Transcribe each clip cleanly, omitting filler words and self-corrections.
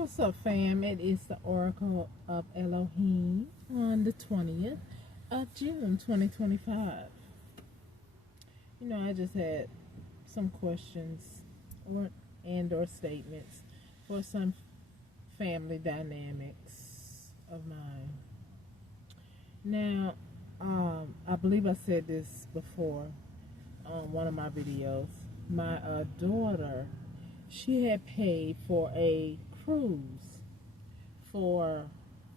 What's up, fam? It is the Oracle of Elohim on the 20th of June 2025. I just had some questions or statements for some family dynamics of mine. Now, I believe I said this before on one of my videos. My daughter, she had paid for a cruise for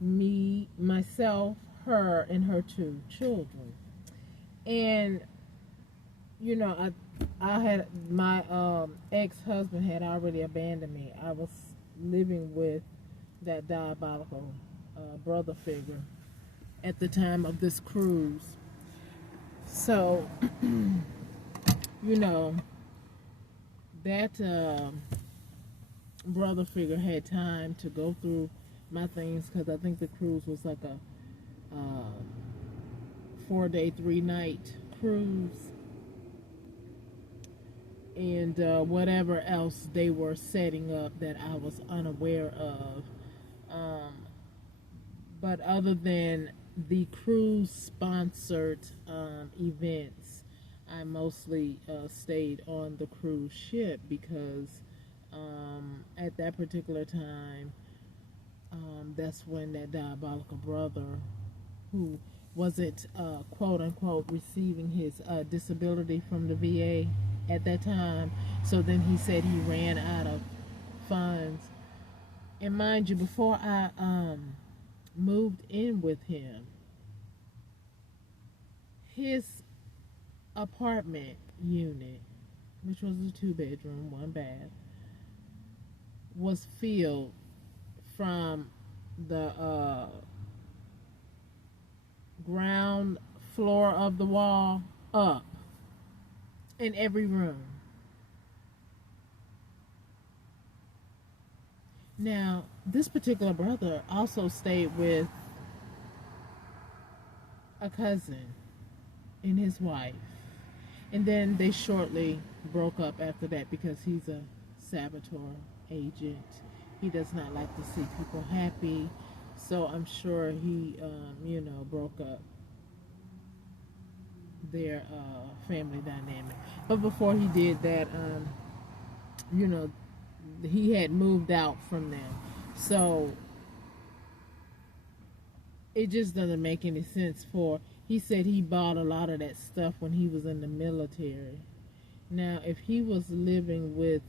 me, myself, her, and her two children. And I had my ex-husband had already abandoned me. I was living with that diabolical brother figure at the time of this cruise. So, that brother figure had time to go through my things, because I think the cruise was like a 4-day, 3-night cruise, and whatever else they were setting up that I was unaware of. But other than the cruise sponsored events, I mostly stayed on the cruise ship because at that particular time, that's when that diabolical brother, who wasn't quote unquote receiving his disability from the VA at that time, so then he said he ran out of funds. And mind you, before I moved in with him, his apartment unit, which was a 2-bedroom, 1 bath, was filled from the ground floor of the wall up in every room. Now, this particular brother also stayed with a cousin and his wife. And then they shortly broke up after that because he's a saboteur agent. He does not like to see people happy. So I'm sure he, broke up their family dynamic. But before he did that, he had moved out from them. So it just doesn't make any sense he said he bought a lot of that stuff when he was in the military. Now, if he was living with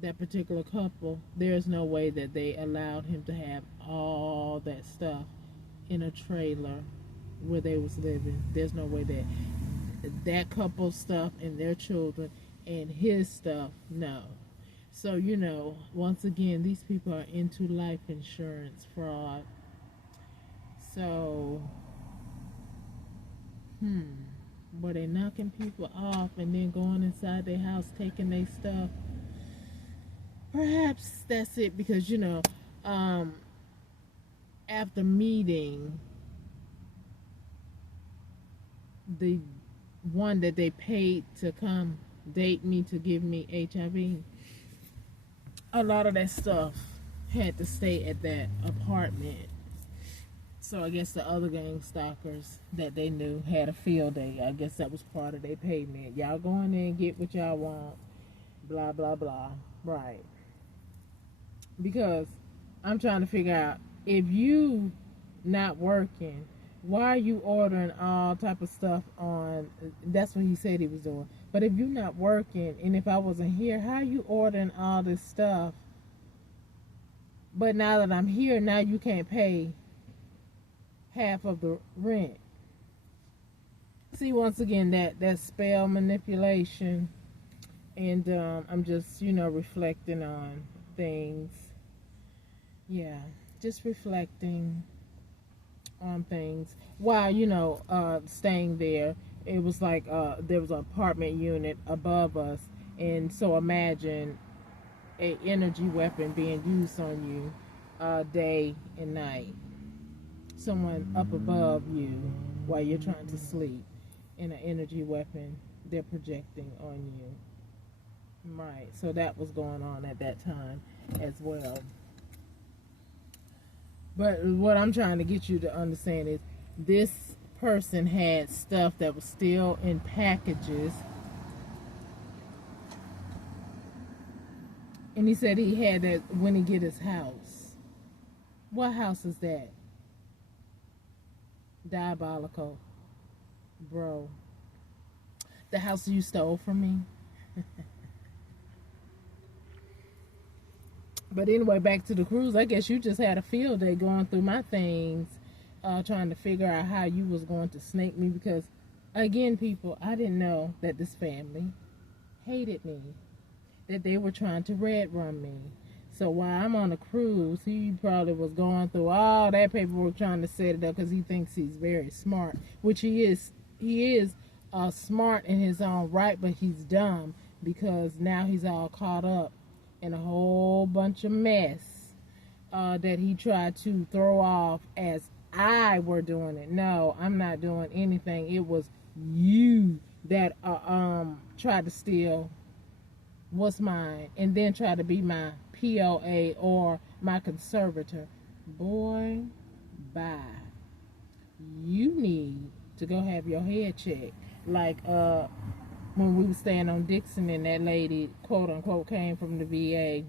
that particular couple, there's no way that they allowed him to have all that stuff in a trailer where they was living. There's no way that couple's stuff and their children and his stuff, no. So, once again, these people are into life insurance fraud. So, were they knocking people off and then going inside their house, taking their stuff? Perhaps that's it, because, after meeting the one that they paid to come date me to give me HIV, a lot of that stuff had to stay at that apartment. So I guess the other gang stalkers that they knew had a field day. I guess that was part of their payment. Y'all go in there and get what y'all want, blah, blah, blah. Right. Because I'm trying to figure out, if you not working, why are you ordering all type of stuff on? That's what he said he was doing. But if you're not working, and if I wasn't here, how are you ordering all this stuff? But now that I'm here, now you can't pay half of the rent. See, once again, that spell manipulation. And I'm just, reflecting on things. Yeah, just reflecting on things while staying there. It was like there was an apartment unit above us, and so imagine a energy weapon being used on you day and night. Someone up above you while you're trying to sleep, and an energy weapon they're projecting on you. Right, so that was going on at that time. as well. But what I'm trying to get you to understand is this person had stuff that was still in packages. And he said he had that when he get his house. What house is that? Diabolical. Bro. The house you stole from me. But anyway, back to the cruise. I guess you just had a field day going through my things, trying to figure out how you was going to snake me. Because, again, people, I didn't know that this family hated me, that they were trying to red run me. So while I'm on a cruise, he probably was going through all that paperwork trying to set it up because he thinks he's very smart, which he is. He is smart in his own right, but he's dumb because now he's all caught up in a whole bunch of mess that he tried to throw off as I were doing it. No, I'm not doing anything. It was you that tried to steal what's mine and then try to be my POA or my conservator. Boy, bye. You need to go have your head checked. Like when we were staying on Dixon and that lady, quote unquote, came from the VA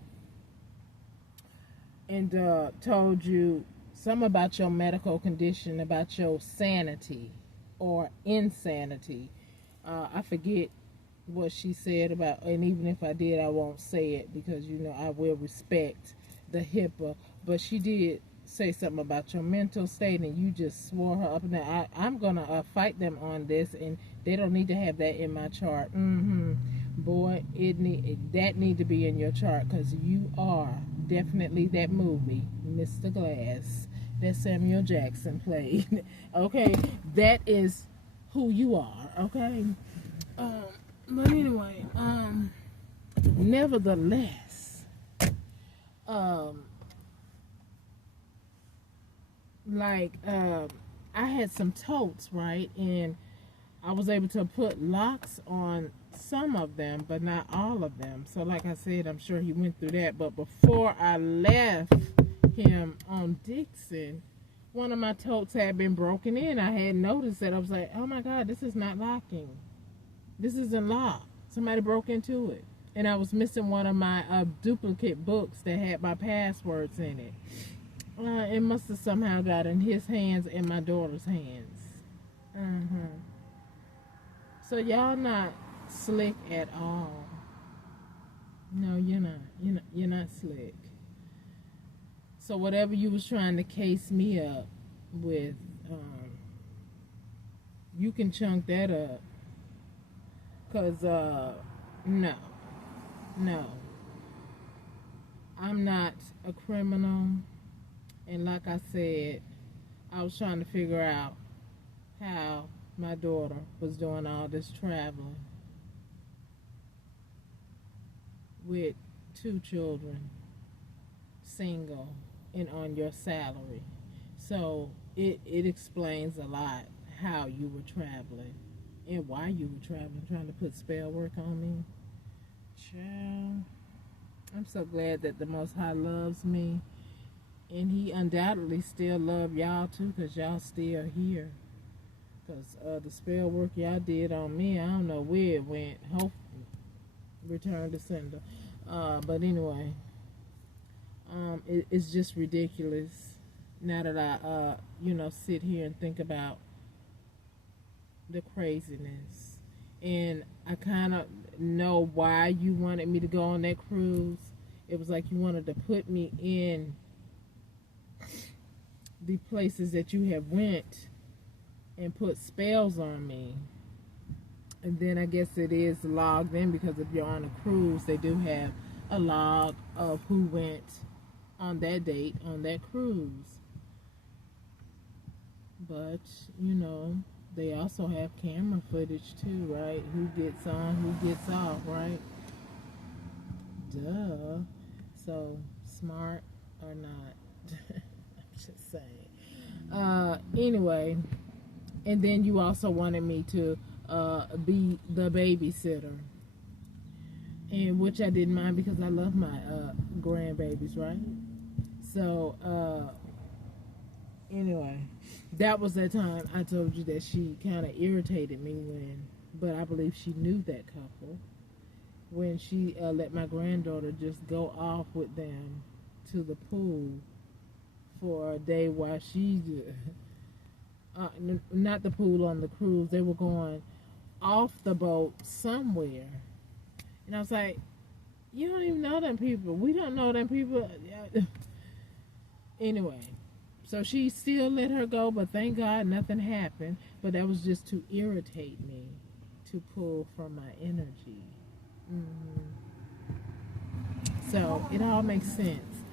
and told you something about your medical condition, about your sanity or insanity. I forget what she said about, and even if I did, I won't say it because, you know, I will respect the HIPAA. But she did say something about your mental state, and you just swore her up and down. I'm gonna fight them on this, and they don't need to have that in my chart. Boy, that need to be in your chart because you are definitely that movie, Mr. Glass, that Samuel Jackson played. Okay, that is who you are. Okay, but anyway, nevertheless, I had some totes, right? And I was able to put locks on some of them, but not all of them. So like I said, I'm sure he went through that. But before I left him on Dixon, one of my totes had been broken in. I had noticed that. I was like, oh my God, this is not locking. This isn't locked. Somebody broke into it. And I was missing one of my duplicate books that had my passwords in it. It must have somehow got in his hands and my daughter's hands. So y'all not slick at all. No, you're not. You're not slick. So whatever you was trying to case me up with, you can chunk that up. Cause no. I'm not a criminal. And like I said, I was trying to figure out how my daughter was doing all this traveling with 2 children, single, and on your salary. So it explains a lot how you were traveling and why you were traveling, trying to put spell work on me. Child, I'm so glad that the Most High loves me. And he undoubtedly still love y'all too, because y'all still here. Because the spell work y'all did on me, I don't know where it went. Hopefully, return to sender. But anyway, it's just ridiculous now that I, sit here and think about the craziness. And I kind of know why you wanted me to go on that cruise. It was like you wanted to put me in the places that you have went and put spells on me. And then I guess it is logged in because if you're on a cruise, they do have a log of who went on that date on that cruise. But, they also have camera footage too, right? Who gets on, who gets off, right? Duh. So, smart or not? Just saying. Anyway, and then you also wanted me to be the babysitter. and which I didn't mind because I love my grandbabies, right? So anyway, that was that time I told you that she kind of irritated me when, but I believe she knew that couple when she let my granddaughter just go off with them to the pool for a day while she not the pool on the cruise. They were going off the boat somewhere, and I was like, "You don't even know them people. We don't know them people." Anyway, so she still let her go, but thank God nothing happened. But that was just to irritate me, to pull from my energy. Mm-hmm. So it all makes sense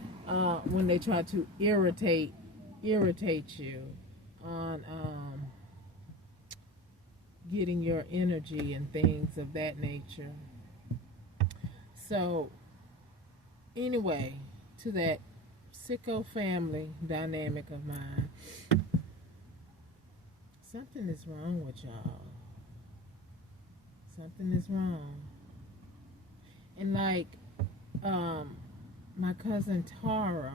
when they try to irritate you on getting your energy and things of that nature. So anyway, to that sicko family dynamic of mine, something is wrong with y'all. Something is wrong. And like my cousin Tara,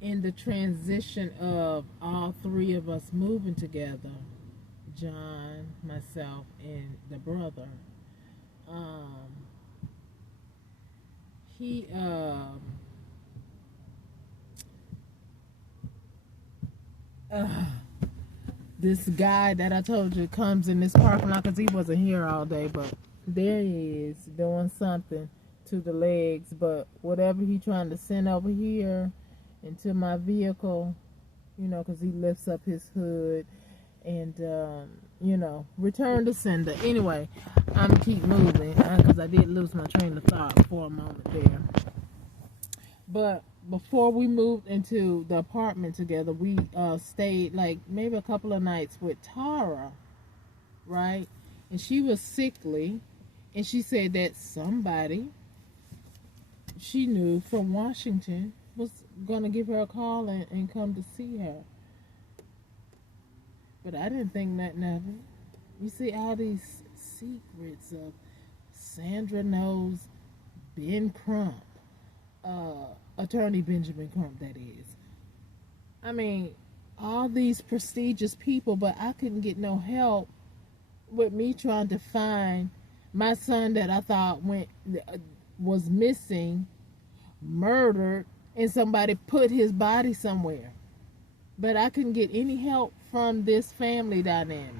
in the transition of all three of us moving together, John, myself, and the brother, he this guy that I told you comes in this parking lot because he wasn't here all day, but there he is doing something to the legs. But whatever he trying to send over here into my vehicle, you know, because he lifts up his hood and, you know, return to sender. Anyway, I'm going to keep moving because I did lose my train of thought for a moment there. But before we moved into the apartment together, we stayed like maybe a couple of nights with Tara, right? And she was sickly, and she said that somebody she knew from Washington was going to give her a call and come to see her. But I didn't think nothing of it. You see all these secrets of Sandra knows Ben Crump. Attorney Benjamin Crump, that is. I mean, all these prestigious people, but I couldn't get no help with me trying to find my son that I thought was missing, murdered, and somebody put his body somewhere. But I couldn't get any help from this family dynamic.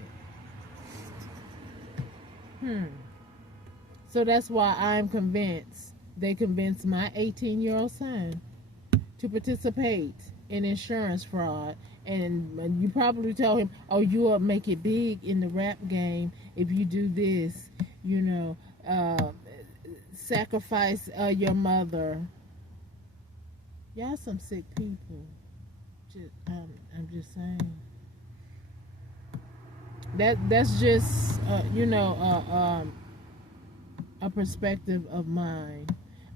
So that's why I'm convinced they convinced my 18-year-old son to participate in insurance fraud. And you probably told him, oh, you'll make it big in the rap game if you do this, you know, sacrifice your mother. Y'all some sick people. I'm just saying. That's just, you know, a perspective of mine.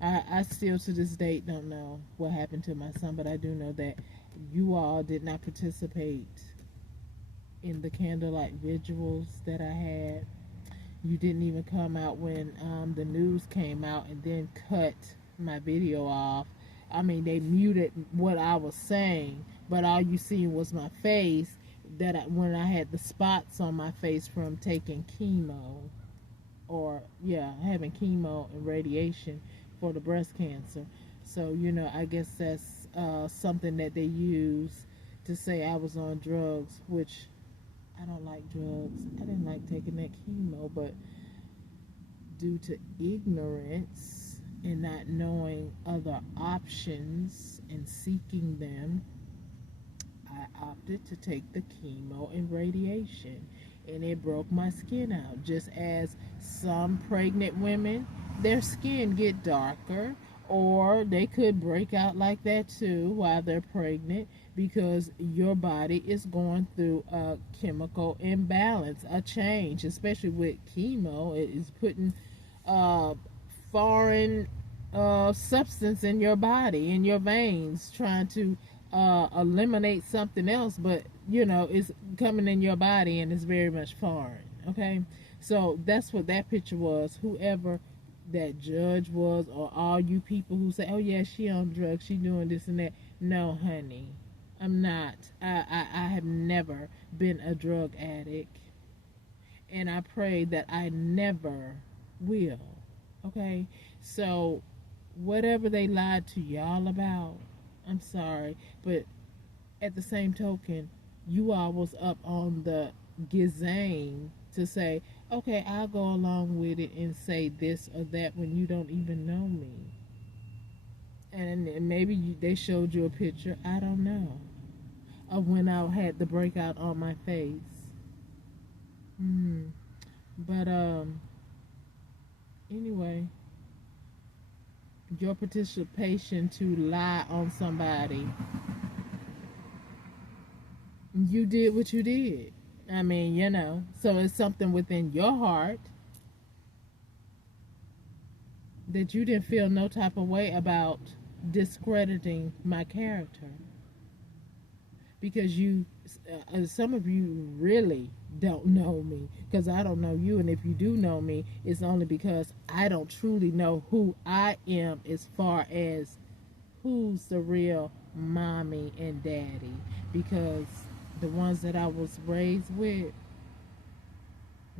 I still to this date don't know what happened to my son, but I do know that you all did not participate in the candlelight vigils that I had. You didn't even come out when the news came out and then cut my video off. I mean, they muted what I was saying, but all you seen was my face when I had the spots on my face from taking chemo or, having chemo and radiation for the breast cancer. So, you know, I guess that's something that they use to say I was on drugs, which I don't like drugs. I didn't like taking that chemo, but due to ignorance and not knowing other options and seeking them, I opted to take the chemo and radiation, and it broke my skin out. Just as some pregnant women, their skin get darker, or they could break out like that too while they're pregnant, because your body is going through a chemical imbalance, a change, especially with chemo. It is putting foreign substance in your body, in your veins, trying to eliminate something else, but you know, it's coming in your body and it's very much foreign. Okay, So that's what that picture was. Whoever that judge was, or all you people who say, "Oh yeah, she on drugs, she doing this and that." No, honey, I'm not. I have never been a drug addict, and I pray that I never will. Okay, so whatever they lied to y'all about, I'm sorry, but at the same token, you all was up on the gizane to say, okay, I'll go along with it and say this or that when you don't even know me. And maybe they showed you a picture, I don't know, of when I had the breakout on my face. Mm. But anyway, your participation to lie on somebody, you did what you did. I mean, so it's something within your heart that you didn't feel no type of way about discrediting my character, because some of you really don't know me, because I don't know you, and if you do know me, it's only because I don't truly know who I am as far as who's the real mommy and daddy, because the ones that I was raised with,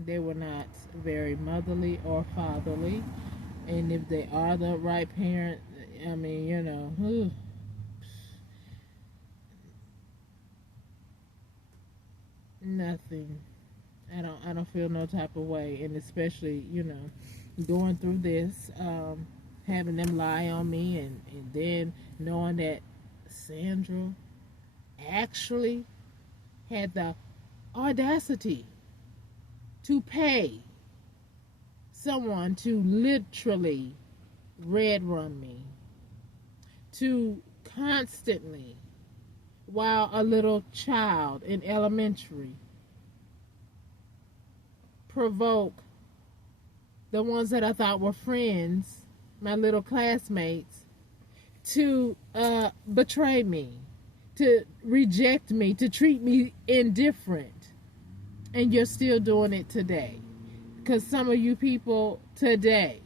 they were not very motherly or fatherly. And if they are the right parent, I mean, nothing. I don't feel no type of way, and especially, going through this, having them lie on me, and then knowing that Sandra actually had the audacity to pay someone to literally red run me, to constantly, while a little child in elementary, provoke the ones that I thought were friends, my little classmates, to betray me, to reject me, to treat me indifferent. And you're still doing it today. Because some of you people today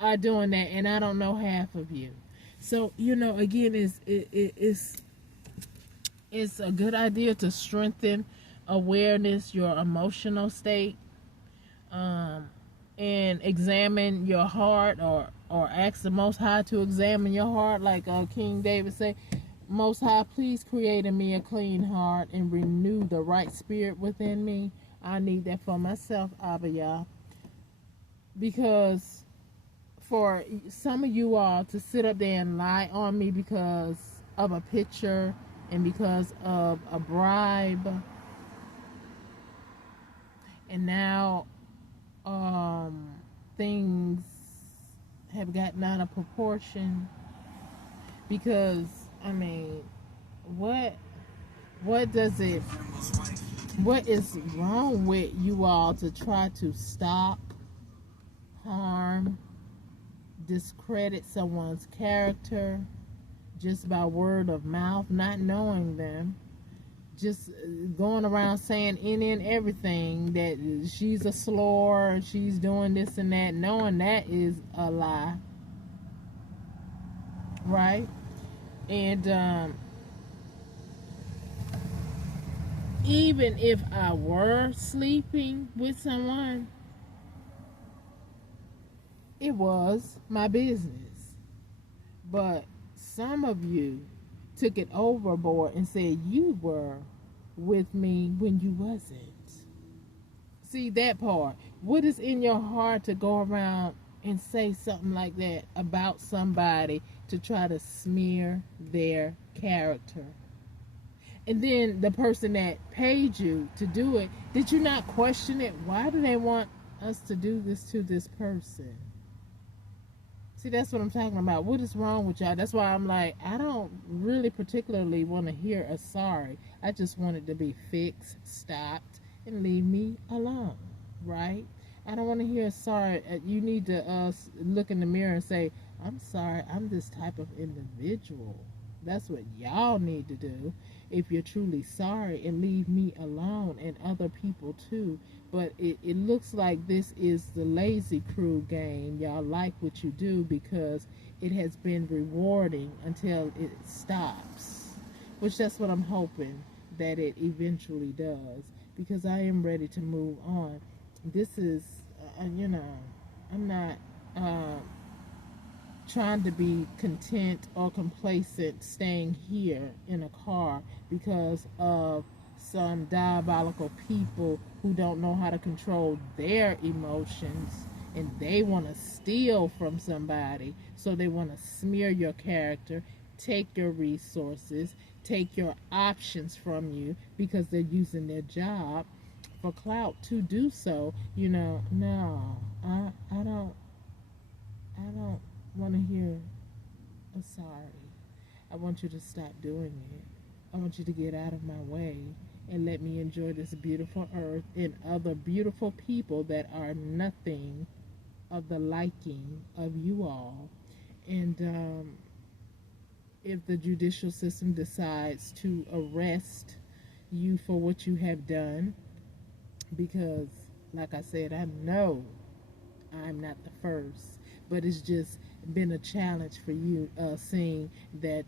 are doing that, and I don't know half of you. So, again, it's a good idea to strengthen awareness, your emotional state, and examine your heart, or ask the Most High to examine your heart, like King David said, Most High, please create in me a clean heart and renew the right spirit within me. I need that for myself, Abba Yah. Because for some of you all to sit up there and lie on me because of a picture and because of a bribe, and now things have gotten out of proportion, because I mean, what does it what is wrong with you all to try to stop, harm, discredit someone's character just by word of mouth, not knowing them, just going around saying any and everything, that she's a slore, she's doing this and that, knowing that is a lie, right? And even if I were sleeping with someone, it was my business. But some of you took it overboard and said you were with me when you wasn't. See that part. What is in your heart to go around and say something like that about somebody to try to smear their character? And then the person that paid you to do it, did you not question it? Why do they want us to do this to this person? See, that's what I'm talking about. What is wrong with y'all? That's why I'm like, I don't really particularly want to hear a sorry. I just want it to be fixed, stopped, and leave me alone, right? I don't want to hear a sorry. You need to look in the mirror and say, I'm sorry, I'm this type of individual. That's what y'all need to do if you're truly sorry, and leave me alone and other people too. But it looks like this is the lazy crew game. Y'all like what you do because it has been rewarding until it stops. Which that's what I'm hoping that it eventually does, because I am ready to move on. This is, I'm not. Uh, Trying to be content or complacent staying here in a car because of some diabolical people who don't know how to control their emotions, and they want to steal from somebody, so they want to smear your character, take your resources, take your options from you because they're using their job for clout to do so. No, I don't want to hear a sorry. I want you to stop doing it. I want you to get out of my way and let me enjoy this beautiful earth and other beautiful people that are nothing of the liking of you all. And if the judicial system decides to arrest you for what you have done, because, like I said, I know I'm not the first, but it's just been a challenge for you, seeing that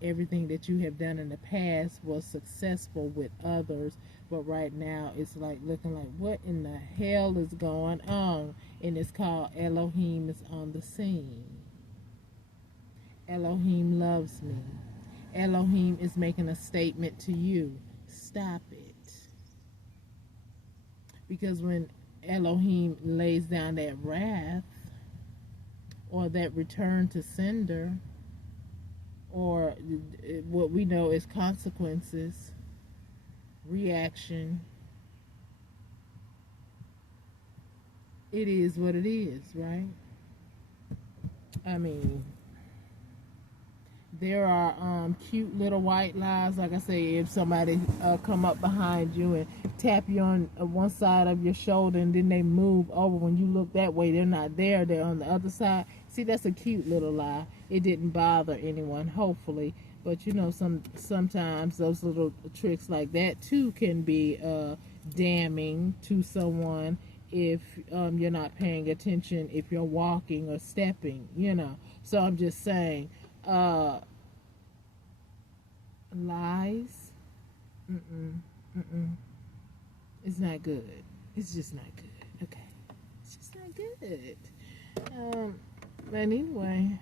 everything that you have done in the past was successful with others, but right now it's like looking like, what in the hell is going on? And it's called Elohim is on the scene. Elohim loves me. Elohim is making a statement to you. Stop it. Because when Elohim lays down that wrath, or that return to sender, or what we know as consequences, reaction, it is what it is, right? I mean, there are cute little white lies. Like I say, if somebody come up behind you and tap you on one side of your shoulder, and then they move over, when you look that way, they're not there, they're on the other side. See, that's a cute little lie. It didn't bother anyone, hopefully. But sometimes those little tricks like that too can be damning to someone if you're not paying attention, if you're walking or stepping. So I'm just saying, lies, it's not good. It's just not good. Okay, it's just not good. But anyway,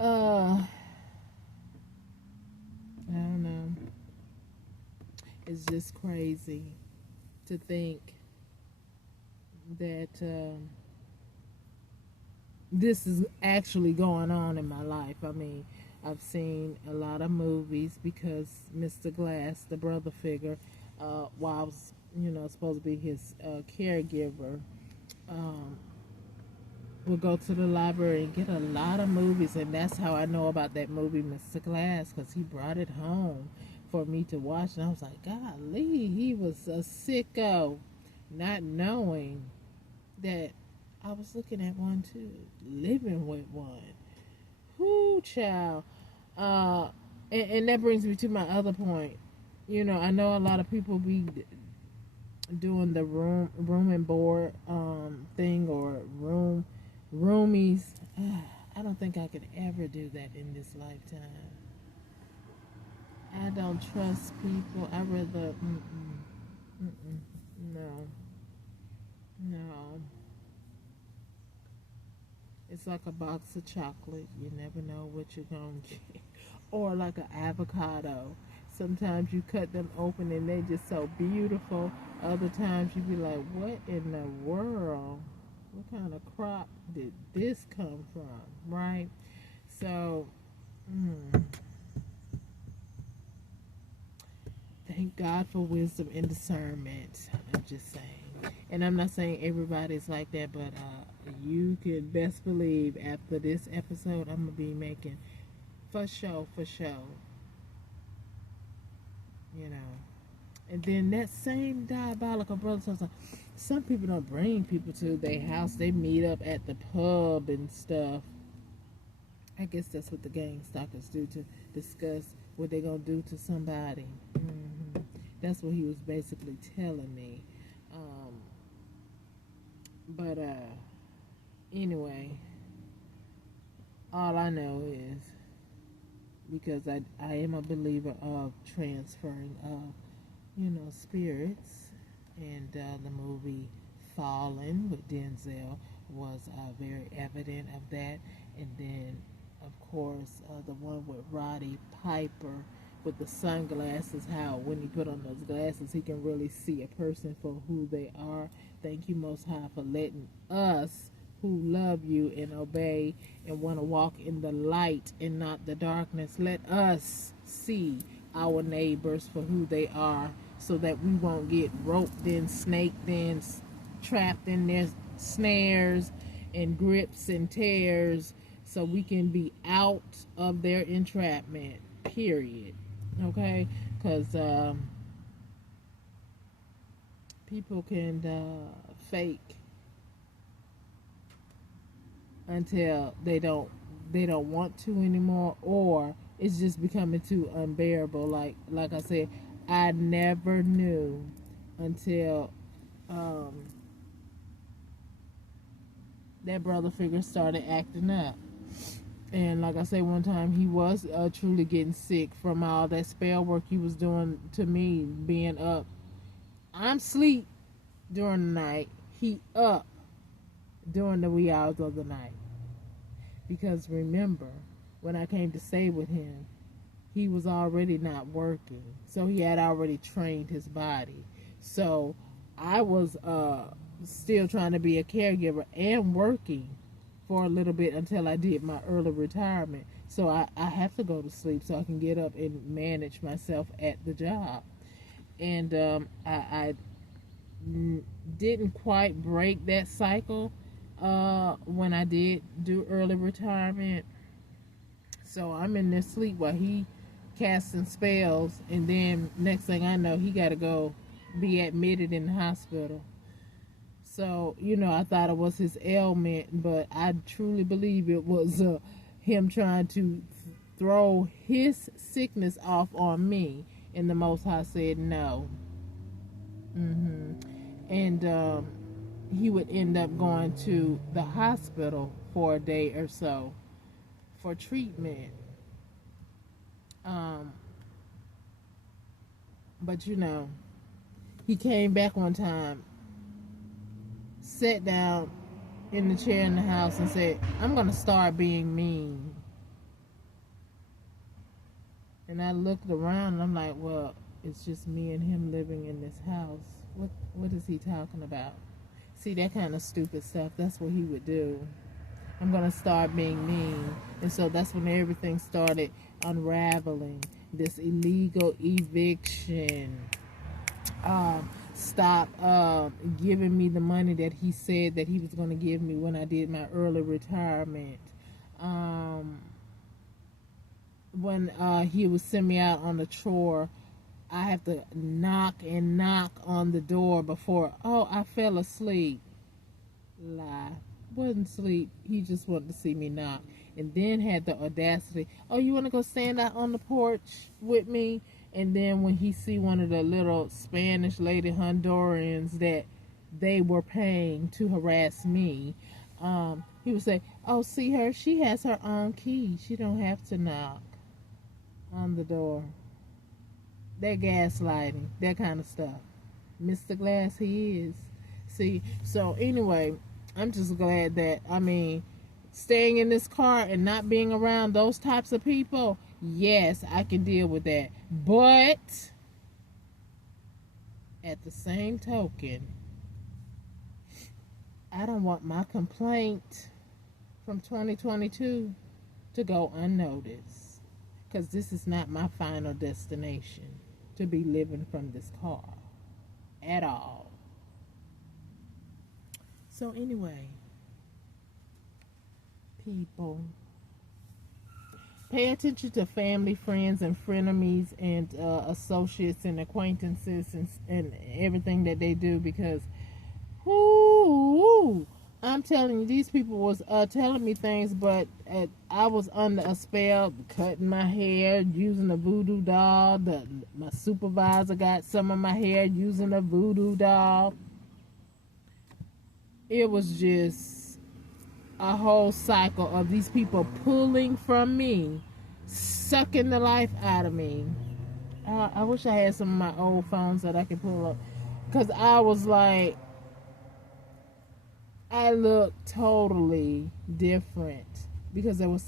I don't know. It's just crazy to think that this is actually going on in my life. I mean, I've seen a lot of movies because Mr. Glass, the brother figure, while I was, supposed to be his caregiver, will go to the library and get a lot of movies, and that's how I know about that movie, Mr. Glass, because he brought it home for me to watch, and I was like, golly, he was a sicko, not knowing that I was looking at one too, living with one. Whoo, child. And that brings me to my other point. I know a lot of people be doing the room and board thing, or roomies. I don't think I could ever do that in this lifetime. I don't trust people. I rather no. It's like a box of chocolate. You never know what you're going to get. Or like an avocado. Sometimes you cut them open and they're just so beautiful. Other times you be like, what in the world? What kind of crop did this come from? Right? So, thank God for wisdom and discernment. I'm just saying. And I'm not saying everybody's like that, but you can best believe after this episode, I'm going to be making for show. And then that same diabolical brother, so some people don't bring people to their house. They meet up at the pub and stuff. I guess that's what the gang stalkers do, to discuss what they're gonna do to somebody. That's what he was basically telling me. Um, but anyway, all I know is, because I am a believer of transferring of, spirits, and the movie Fallen with Denzel was very evident of that. And then, of course, the one with Roddy Piper with the sunglasses, how when he put on those glasses, he can really see a person for who they are. Thank you, Most High, for letting us who love you and obey and want to walk in the light and not the darkness, let us see our neighbors for who they are, so that we won't get roped in, snaked in, trapped in their snares and grips and tears, so we can be out of their entrapment, period. Okay? Because people can fake until they don't want to anymore, or it's just becoming too unbearable. Like I said, I never knew until that brother figure started acting up. And like I say, one time he was truly getting sick from all that spell work he was doing to me, being up. I'm asleep during the night. He up during the wee hours of the night. Because remember, when I came to stay with him, he was already not working. So he had already trained his body. So I was still trying to be a caregiver and working for a little bit until I did my early retirement. So I have to go to sleep so I can get up and manage myself at the job. And I didn't quite break that cycle when I did do early retirement. So I'm in this sleep while he casting spells, and then next thing I know, he got to go be admitted in the hospital. So, I thought it was his ailment, but I truly believe it was him trying to throw his sickness off on me. And the Most High said no. And he would end up going to the hospital for a day or so for treatment. But he came back one time, sat down in the chair in the house and said, I'm going to start being mean. And I looked around and I'm like, well, it's just me and him living in this house. What is he talking about? See, that kind of stupid stuff, that's what he would do. I'm going to start being mean. And so that's when everything started unraveling. This illegal eviction. Stop giving me the money that he said that he was going to give me when I did my early retirement. When he would send me out on a chore, I have to knock and knock on the door before, I fell asleep. Lie. Wasn't asleep. He just wanted to see me knock. And then had the audacity, you want to go stand out on the porch with me? And then when he see one of the little Spanish lady Hondurans that they were paying to harass me, he would say, see her? She has her own key. She don't have to knock on the door. That gaslighting, that kind of stuff. Mr. Glass, he is. See, so anyway, I'm just glad that, staying in this car and not being around those types of people, yes, I can deal with that. But at the same token, I don't want my complaint from 2022 to go unnoticed, because this is not my final destination, to be living from this car at all. So anyway, people, pay attention to family, friends, and frenemies, and associates and acquaintances, and everything that they do, because I'm telling you, these people was telling me things, but I was under a spell, cutting my hair using a voodoo doll. My supervisor got some of my hair using a voodoo doll. It was just a whole cycle of these people pulling from me, sucking the life out of me. I wish I had some of my old phones that I could pull up, because I was like, I looked totally different because they were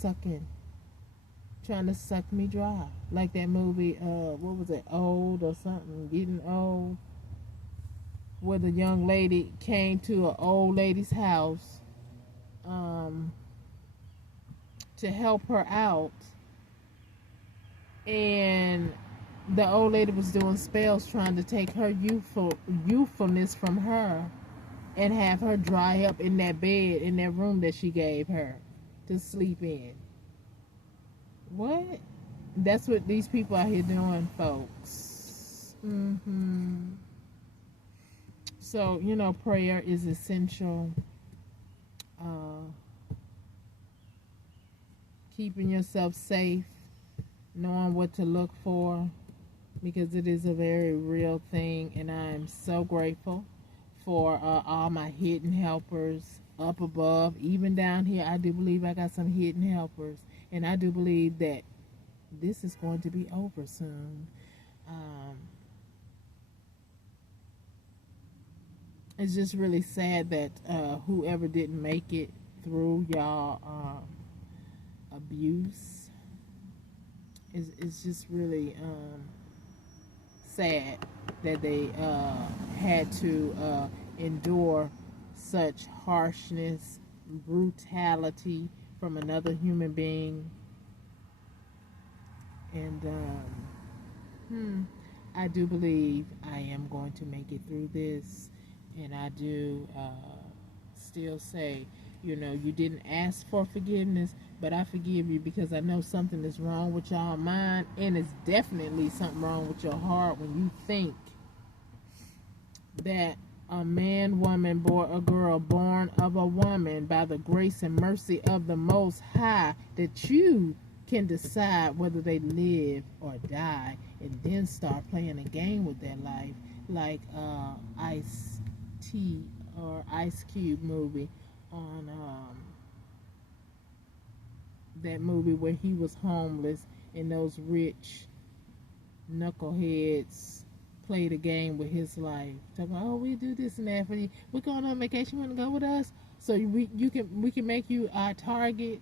trying to suck me dry. Like that movie, what was it, Old or something, Getting Old, where the young lady came to an old lady's house um, to help her out, and the old lady was doing spells trying to take her youthfulness from her and have her dry up in that bed in that room that she gave her to sleep in. What? That's what these people out here doing, folks. So, prayer is essential. Uh, Keeping yourself safe, knowing what to look for, because it is a very real thing, and I am so grateful for all my hidden helpers up above, even down here. I do believe I got some hidden helpers, and I do believe that this is going to be over soon. It's just really sad that whoever didn't make it through y'all abuse is just really sad that they had to endure such harshness, brutality from another human being. And I do believe I am going to make it through this. And I do still say, you didn't ask for forgiveness, but I forgive you because I know something is wrong with y'all mind, and it's definitely something wrong with your heart when you think that a man, woman, boy, or girl born of a woman by the grace and mercy of the Most High, that you can decide whether they live or die, and then start playing a game with their life, like Ice T or Ice Cube movie on that movie where he was homeless and those rich knuckleheads played a game with his life. Talking about, oh, we do this and that for you. We're going on vacation. You want to go with us? So we can make you our target.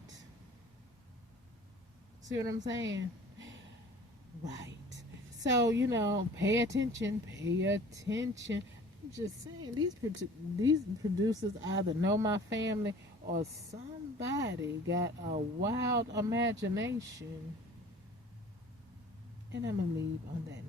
See what I'm saying? Right. So pay attention. Pay attention. I'm just saying these producers either know my family or somebody got a wild imagination. And I'm gonna leave on that